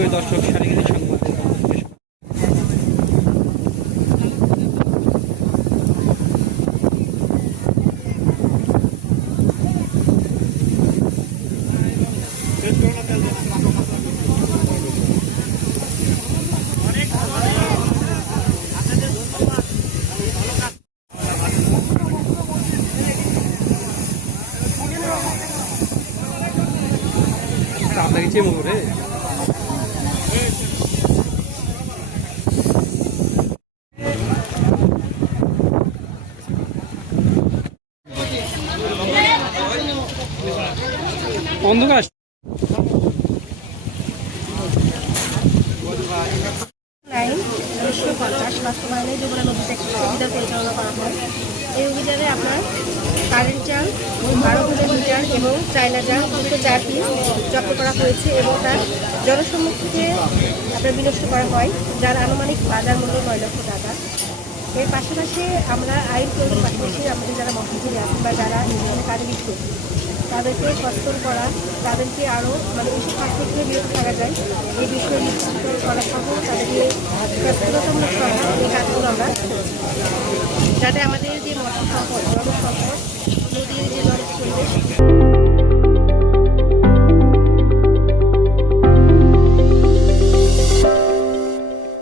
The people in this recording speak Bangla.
সুপ্রিয় দর্শক, শারীরিক সংবাদে আপনাকে চেমো করে অন্ধকার লাইন 1950 বাস্তবায়নে যমুনা নদীতে একটি সুবিধা পরিচালনা করা হয়। এই অভিযানে আপনার কারেন্ট জাল 12 মিটার এবং চায়না জাল 4 পিস জব্দ করা হয়েছে এবং তার জনসম্মুখে আপনার বিনষ্ট করা হয়, যার আনুমানিক বাজার মূল্য 9 লক্ষ টাকা। এর পাশাপাশি আমরা আইন প্রয়োগের পাশাপাশি আমাদের যারা মহাজীবী আছেন বা যারা এখানে কাজে লিপ্ত তাদেরকে সচেতন করা, তাদেরকে আরও এইসব কাজ থেকে বিরত থাকা যায় এই বিষয়ে নিশ্চিত করা সহ তাদেরকে সচেতনতামূলক করা, এই কাজগুলো আমরা করছি যাতে আমাদের যে মৎস্য সম্পদ, জল সম্পদ, নদীর যে